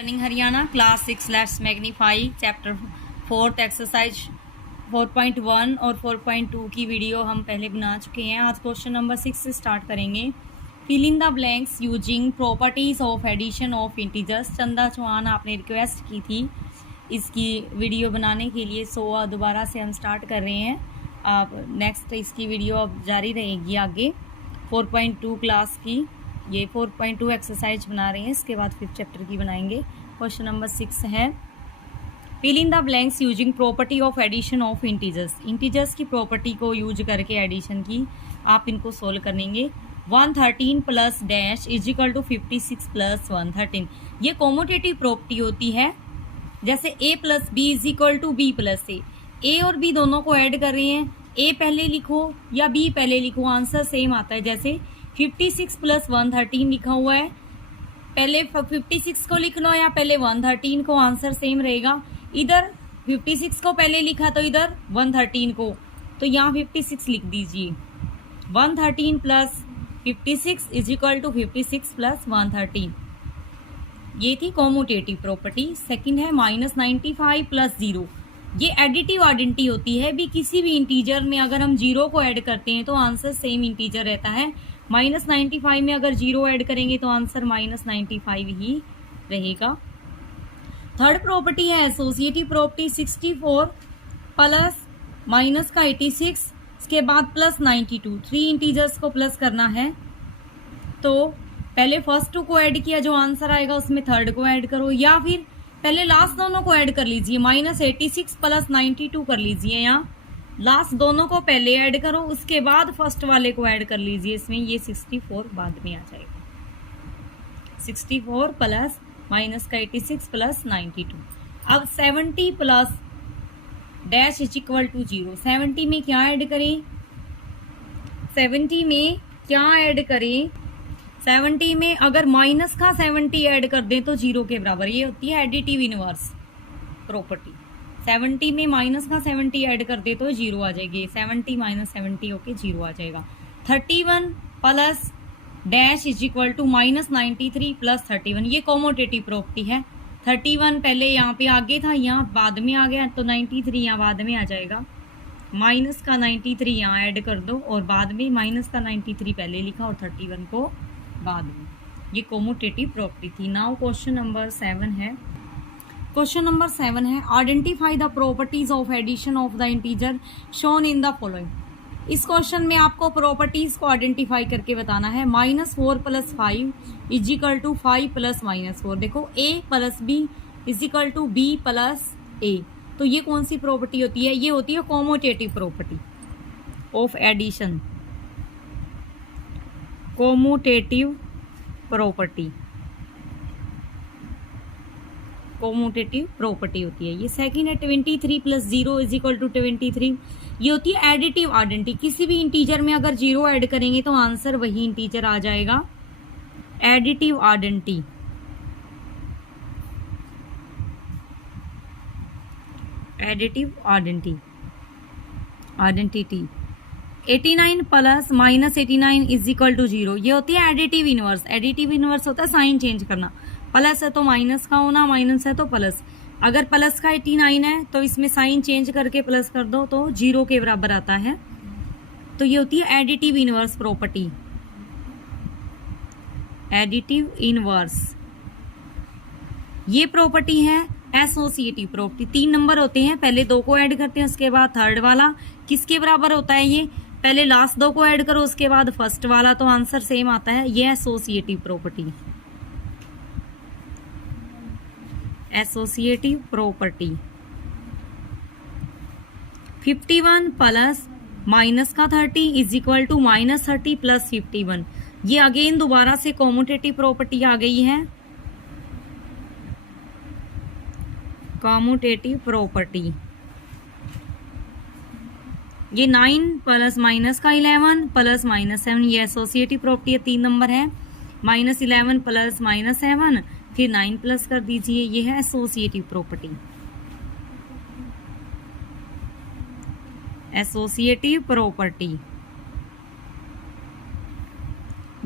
Learning Haryana class 6 let's magnify chapter 4 exercise 4.1 और 4.2 की video हम पहले बना चुके हैं। आज क्वेश्चन नंबर 6 से स्टार्ट करेंगे। Fill in the blanks using properties of addition of integers. Chanda Chauhan आपने रिक्वेस्ट की थी इसकी वीडियो बनाने के लिए, सो दोबारा से हम स्टार्ट कर रहे हैं। आप नेक्स्ट इसकी वीडियो अब जारी रहेगी आगे 4.2 क्लास की। ये 4.2 एक्सरसाइज बना रहे हैं, इसके बाद 5th चैप्टर की बनाएंगे। क्वेश्चन नंबर 6 है fill in the blanks using property of addition of integers. Integers की प्रॉपर्टी को यूज करके एडिशन की आप इनको सोल्व करेंगे। 113 plus dash is equal to 56 plus 113। ये कॉमोटेटिव प्रॉपर्टी होती है। जैसे a plus B is equal to B plus A और बी दोनों को ऐड कर रहे हैं, a पहले लिखो या b पहले लिखो, आंसर सेम आता है। जैसे 56 प्लस 113 लिखा हुआ है, पहले 56 को लिख लो या पहले 113 को, आंसर सेम रहेगा। इधर 56 को पहले लिखा तो इधर 113 को, तो यहाँ 56 लिख दीजिए। 113 plus 56 is equal to 56 plus 113। ये थी कॉम्यूटेटिव प्रॉपर्टी। सेकंड है -95 प्लस 0। ये एडिटिव आइडेंटिटी होती है भी। किसी भी इंटीजर में अगर हम 0 को ऐड करते हैं तो आंसर सेम इंटीजर रहता है। -95 में अगर 0 ऐड करेंगे तो आंसर -95 ही रहेगा। थर्ड प्रॉपर्टी है एसोसिएटिव प्रॉपर्टी। 64 प्लस माइनस का 86, इसके बाद प्लस 92। 3 इंटीजर्स को प्लस करना है तो पहले फर्स्ट 2 को ऐड किया, जो आंसर आएगा उसमें थर्ड को ऐड करो, या फिर पहले लास्ट दोनों को ऐड कर लीजिए। -86 प्लस 92 कर लीजिए, यहाँ लास्ट दोनों को पहले ऐड करो, उसके बाद फर्स्ट वाले को ऐड कर लीजिए। इसमें ये 64 बाद में आ जाएगा। 64 प्लस माइनस का 86 प्लस 92। अब 70 plus dash is equal to 0। 70 में क्या ऐड करें? 70 में क्या ऐड करें? 70 में अगर माइनस का 70 ऐड कर दें तो 0 के बराबर। ये होती है एडिटिव इनवर्स प्रॉपर्टी। 70 में माइनस का 70 ऐड कर दे तो 0 आ जाएगी। 70 माइनस 70 होके 0 आ जाएगा। 31 plus dash is equal to -93 plus 31। ये कॉमोटेटिव प्रॉपर्टी है। 31 पहले यहाँ पे आगे था, यहाँ बाद में आ गया, तो 93 यहाँ बाद में आ जाएगा। माइनस का 93 यहाँ ऐड कर दो और बाद में माइनस का 93 पहले लिखा और 31 को बाद में। ये कॉमोटेटिव प्रॉपर्टी थी। नाउ क्वेश्चन नंबर 7 है। क्वेश्चन नंबर 7 है identify the properties of addition of the integer shown in the following. इस क्वेश्चन में आपको प्रॉपर्टीज को आइडेंटिफाई करके बताना है। -4 plus 5 is equal to 5 plus -4। देखो a plus b is equal to b plus a, तो ये कौन सी प्रॉपर्टी होती है? ये होती है commutative property of addition. Commutative property, commutative property होती है ये। सेकंड है 23 प्लस 0 इज इक्वल टू 23। ये होती है एडिटिव आइडेंटिटी। किसी भी इंटीजर में अगर 0 ऐड करेंगे तो आंसर वही इंटीजर आ जाएगा। Additive identity, additive identity, identity. 89 plus -89 is equal to 0। ये होती है एडिटिव इनवर्स। एडिटिव इनवर्स होता है साइन चेंज करना। प्लस है तो माइनस का होना, माइनस है तो प्लस। अगर प्लस का 89 है तो इसमें साइन चेंज करके प्लस कर दो तो 0 के बराबर आता है। तो ये होती है additive inverse property. Additive inverse ये प्रॉपर्टी है एसोसिएटिव प्रॉपर्टी। 3 नंबर होते हैं, पहले 2 को ऐड करते हैं, उसके बाद थर्ड वाला। किसके बराबर होता है ये? पहले लास्ट 2 को ऐड करो, उसके बाद फर्स्ट वाला, तो आंसर सेम आता है। ये associative property, associative property. 51 plus minus का 30 इज इक्वल टू -30 प्लस 51। ये अगेन दोबारा से कॉमोटेटिव प्रॉपर्टी आ गई है। कॉमोटेटिव प्रॉपर्टी ये 9 प्लस माइनस का 11 प्लस -7। ये एसोसिएटिव प्रॉपर्टी है। 3 नंबर है। -11 प्लस -7 फिर 9 प्लस कर दीजिए। ये है एसोसिएटिव प्रॉपर्टी। एसोसिएटिव प्रॉपर्टी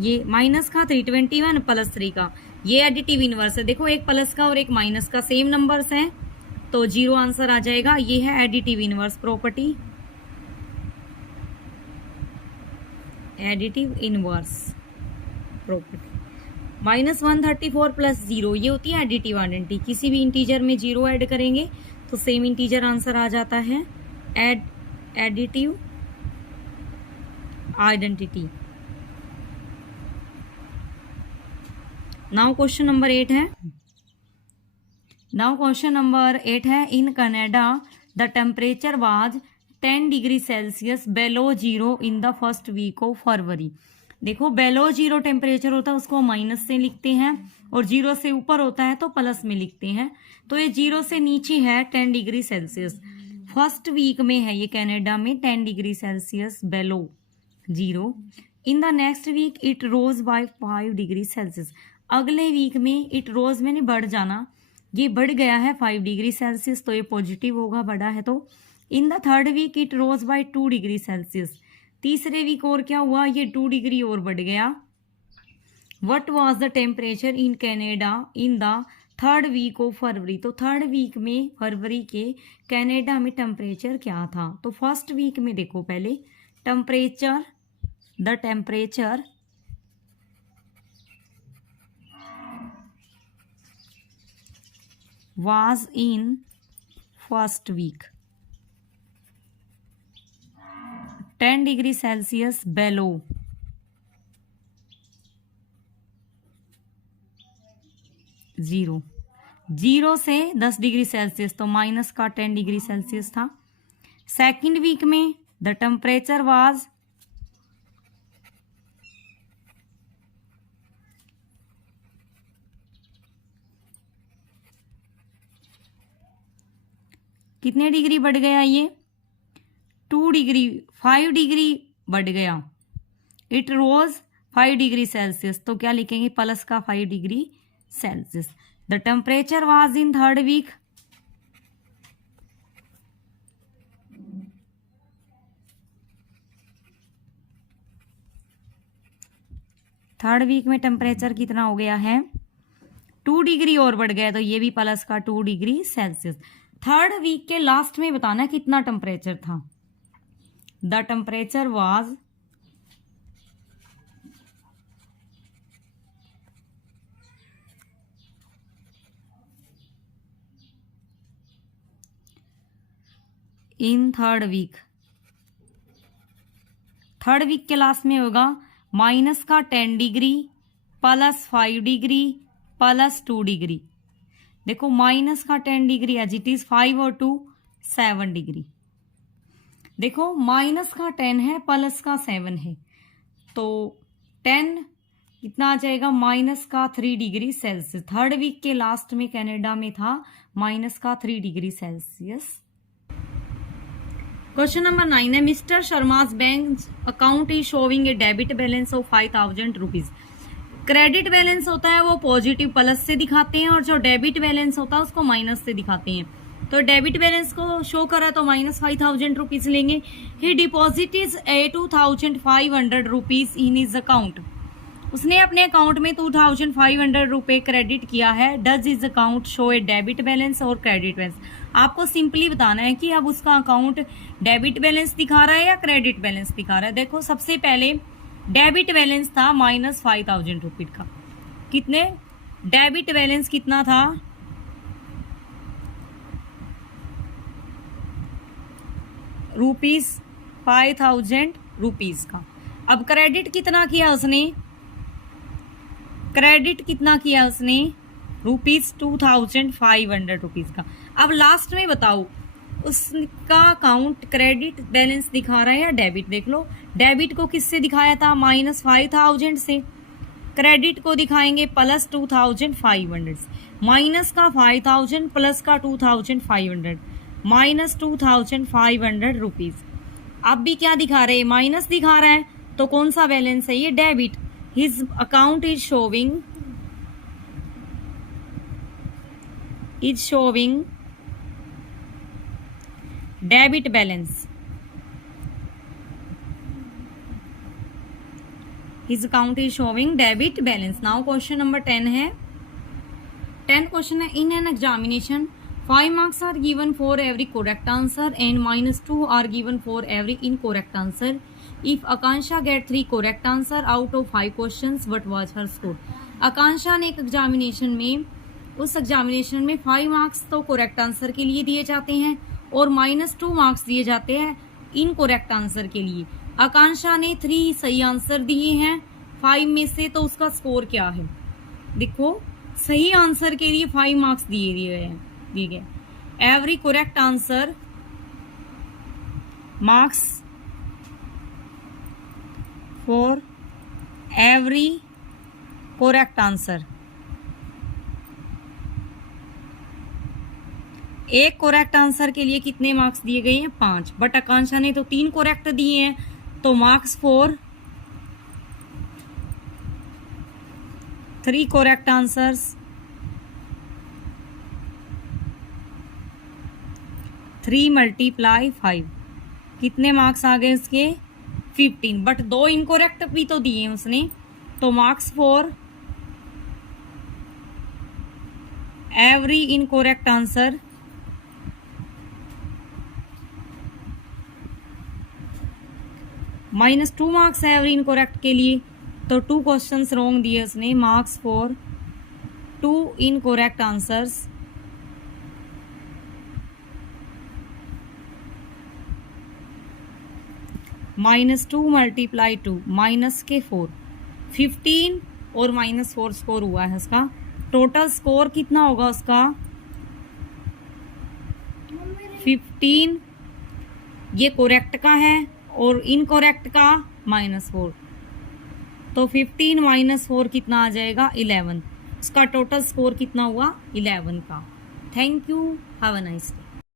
ये माइनस का 321 प्लस 3 का ये एडिटिव इनवर्स है। देखो एक प्लस का और एक माइनस का सेम नंबर्स हैं तो 0 आंसर आ जाएगा। ये है additive inverse property, additive inverse property. -134 + 0 ये होती है एडिटिव आइडेंटिटी। किसी भी इंटीजर में 0 ऐड करेंगे तो सेम इंटीजर आंसर आ जाता है। Additive identity. Now question number 8 है। In Canada the temperature was 10 degree Celsius below 0 in the first week of February. देखो बेलो 0 टेम्परेचर होता है उसको माइनस से लिखते हैं और 0 से ऊपर होता है तो प्लस में लिखते हैं। तो ये 0 से नीचे है 10 डिग्री सेल्सियस। फर्स्ट वीक में है ये कनाडा में 10 degree Celsius below 0। In the next week it rose by 5 degree Celsius. अगले वीक में इट रोज मैंने बढ़ जाना, ये बढ़ गया है 5 डिग्री सेल्सियस तो ये पॉजिटिव होगा, बढ़ा है तो। In the third week it rose by 2 degree Celsius. तीसरे वीक और क्या हुआ, ये 2 डिग्री और बढ़ गया। What was the temperature in Canada in the third week of February. तो थर्ड वीक में फरवरी के कनाडा में टेम्परेचर क्या था। तो फर्स्ट वीक में देखो पहले temperature, the temperature was in first week 10 degree Celsius below 0 से 10 डिग्री सेल्सियस तो माइनस का 10 डिग्री सेल्सियस था। सेकेंड वीक में द टेम्परेचर वाज कितने डिग्री बढ़ गया, ये 2 डिग्री, 5 डिग्री बढ़ गया। इट रोज 5 डिग्री सेल्सियस तो क्या लिखेंगे, प्लस का 5 degree Celsius. The temperature was in third week, third week में टेम्परेचर कितना हो गया है, 2 डिग्री और बढ़ गया तो ये भी प्लस का 2 डिग्री सेल्सियस। थर्ड वीक के लास्ट में बताना कितना टेम्परेचर था। The temperature was in third week, third week के लास्ट में होगा माइनस का 10 degree plus 5 degree plus 2 degree. देखो माइनस का 10 डिग्री एज इट इज, 5 और 2 7 डिग्री। देखो माइनस का 10 है प्लस का 7 है तो 10 कितना आ जाएगा, माइनस का 3 डिग्री सेल्सियस। थर्ड वीक के लास्ट में कनाडा में था माइनस का 3 डिग्री सेल्सियस। क्वेश्चन नंबर 9 है। Mister Sharma's bank account is showing A debit balance of 5000 rupees. Credit balance होता है वो पॉजिटिव प्लस से दिखाते हैं और जो डेबिट बैलेंस होता है उसको माइनस से दिखाते हैं। तो डेबिट बैलेंस को शो करा तो -5000 रुपीज लेंगे। He deposit is 2500 rupees in his account. उसने अपने अकाउंट में 2500 रुपए क्रेडिट किया है। Does his account show a debit balance और क्रेडिट बैलेंस। आपको सिंपली बताना है कि अब उसका अकाउंट डेबिट बैलेंस दिखा रहा है या क्रेडिट बैलेंस दिखा रहा है। देखो सबसे पहले डेबिट बैलेंस था -5000 रुपये का। कितने डेबिट बैलेंस कितना था, ₹5000 रुपीज का। अब क्रेडिट कितना किया उसने, क्रेडिट कितना किया उसने, ₹2500 रुपीज का। अब लास्ट में बताओ उसका अकाउंट क्रेडिट बैलेंस दिखा रहा है या डेबिट। देख लो डेबिट को किससे दिखाया था, -5000 से। क्रेडिट को दिखाएंगे +2500 से। माइनस का 5000 प्लस का 2500 -2500 रुपीज। अब भी क्या दिखा रहे हैं, माइनस दिखा रहा है तो कौन सा बैलेंस है, ये debit. His account is showing debit balance. His account is showing debit balance. Now question number 10 है। 10th क्वेश्चन है, in an examination 5 marks are given for every correct answer and -2 are given for every incorrect answer. If Akansha get 3 correct answer out of 5 questions, what was her score? आकांक्षा ने एक examination में, उस examination में 5 marks तो correct answer के लिए दिए जाते हैं और -2 मार्क्स दिए जाते हैं इनकरेक्ट आंसर के लिए। आकांक्षा ने 3 सही आंसर दिए हैं 5 में से, तो उसका स्कोर क्या है? देखो, सही आंसर के लिए 5 मार्क्स दिए गए। Every correct answer marks for every correct answer. एक करेक्ट आंसर के लिए कितने मार्क्स दिए गए हैं? 5। बट आकांक्षा ने तो 3 करेक्ट दिए हैं, तो मार्क्स फॉर 3 करेक्ट आंसर्स 3 × 5 कितने मार्क्स आ गए उसके? 15। बट 2 इनकरेक्ट भी तो दिए हैं उसने, तो marks for every incorrect answer -2 marks है एवरी इनकरेक्ट के लिए, तो 2 क्वेश्चंस रॉन्ग दिए उसने। मार्क्स फॉर 2 इनकरेक्ट आंसर्स -2 × 2 -4 15 और -4 स्कोर हुआ है उसका। टोटल स्कोर कितना होगा उसका? 15 ये करेक्ट का है और इनकरेक्ट का -4, तो 15 - 4 कितना आ जाएगा? 11। उसका टोटल स्कोर कितना हुआ? 11 का। Thank you, have a nice day.